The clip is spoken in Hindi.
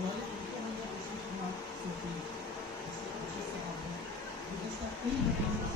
और उनको हम लोग उसमें थोड़ा सोचेंगे, जैसे मुझे से आप है, तो जैसा कोई मतलब